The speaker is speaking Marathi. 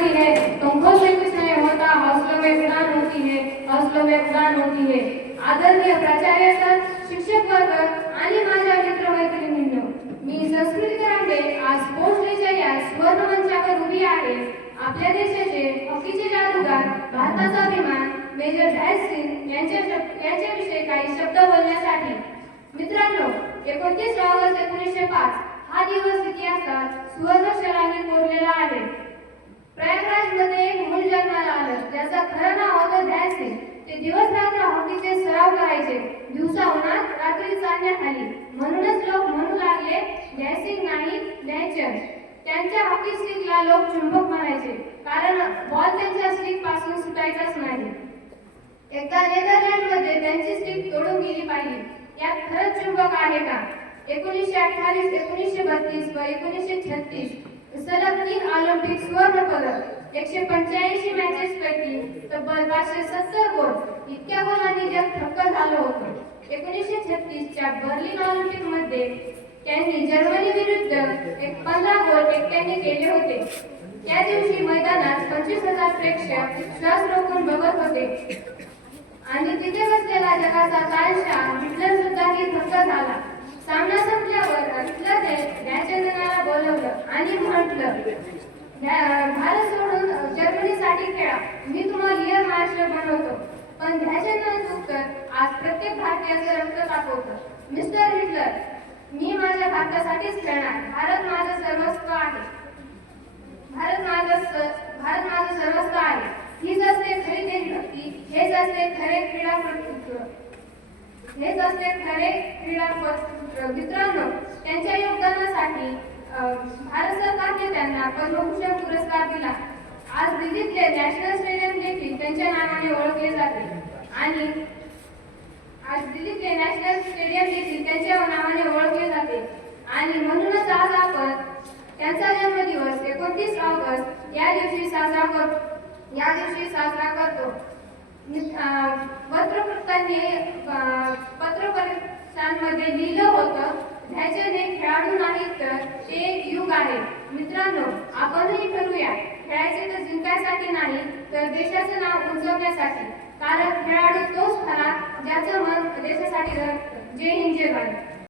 होती है, पंखों से कुछ नहीं होता, हौसलों में उड़ान होती है, हौसलों में उड़ान होती है। आदरणीय प्राचार्य सर, शिक्षक वर्ग आणि माझ्या मित्रमैत्रिणींनो, मी संस्कृती करांडे आज स्पोर्ट्स डेच्या या सुवर्ण मंचावर उभी आहे। आपल्या देशाचे हॉकीचे जादूगार, भारताचा अभिमान मेजर ध्यानसिंग यांच्याविषयी काही शब्द बोलण्यासाठी। मित्रांनो, 29 ऑगस्ट 1905 हा दिवस इतिहासात सुवर्णाक्षरांनी कोरलेला आहे। प्रयागराजमध्ये एक मूल जन्माला आलं, ज्याचं खरं नाव होतं ध्यानसिंग। ते दिवस रात्र हॉकीचे सराव करायचे, दिवसा उन्हात रात्री चालण्याखाली। म्हणूनच लोक म्हणू लागले ध्यानसिंग नाही ध्यानचंद। त्यांच्या हॉकी स्टिकला लोक चुंबक म्हणायचे, कारण बॉल त्यांच्या स्टिक पासून सुटायचाच नाही। एकदा नेदरलँडमध्ये त्यांची स्टिक तोडून गेली पाहिली, यात खरंच चुंबक आहे का? 1928, 1932 व 1936 सलग 3 ऑलिम्पिक सुवर्ण पदक, 185 मॅचेस पैकी तब्बल 570 गोल, इतक्या गोलांनी जग थक्क झालं होतं। 1936 च्या बर्लिन ऑलिम्पिक मध्ये त्यांनी जर्मनी विरुद्ध 15 गोल एकट्याने केले होते। त्या दिवशी मैदानात 25,000 प्रेक्षक श्वास रोखून बघत होते आणि तिथे बसलेला जगाचा तानशाह हिटलर सुद्धा थक्क झाला। सामना संपल्यावर हिटलरने ध्यानचंदला बोलवलं आणि म्हटलं, भारत सोडून जर्मनीसाठी खेळा, मी तुम्हाला एअर मार्शल बनवतो। पण ध्यानचंदांचं उत्तर आज प्रत्येक भारतीयाचं रक्त तापवतं, मिस्टर हिटलर, मी माझ्या भारतासाठीच खेळणार। भारत माझं सर्वस्व आहे, भारत माझं सर्वस्व आहे। हीच असते खरी देशभक्ती, हेच असते खरे क्रीडापटू, हेच असते खरे क्रीडापटू। मित्रांनो, त्यांच्या योगदानासाठी भारत सरकारने त्यांना पद्मभूषण पुरस्कार दिला। आज दिल्लीतले नॅशनल स्टेडियम देखील त्यांच्या नावाने ओळखले जाते आणि म्हणूनच आज आपण त्यांचा जन्मदिवस 29 ऑगस्ट या दिवशी साजरा करतो। पत्रपरिषदांमध्ये लिहिलं होतं, ध्यानचंद हे खेळाडू नाहीत तर ते एक युग आहे। मित्रांनो, आपणही ठरवूया, खेळायचे तर जिंकायसाठी नाही तर देशाचं नाव उंचावण्यासाठी, कारण खेळाडू तोच खरा ज्याचं मन देशासाठी रमतं। जय हिंद, जय भारत।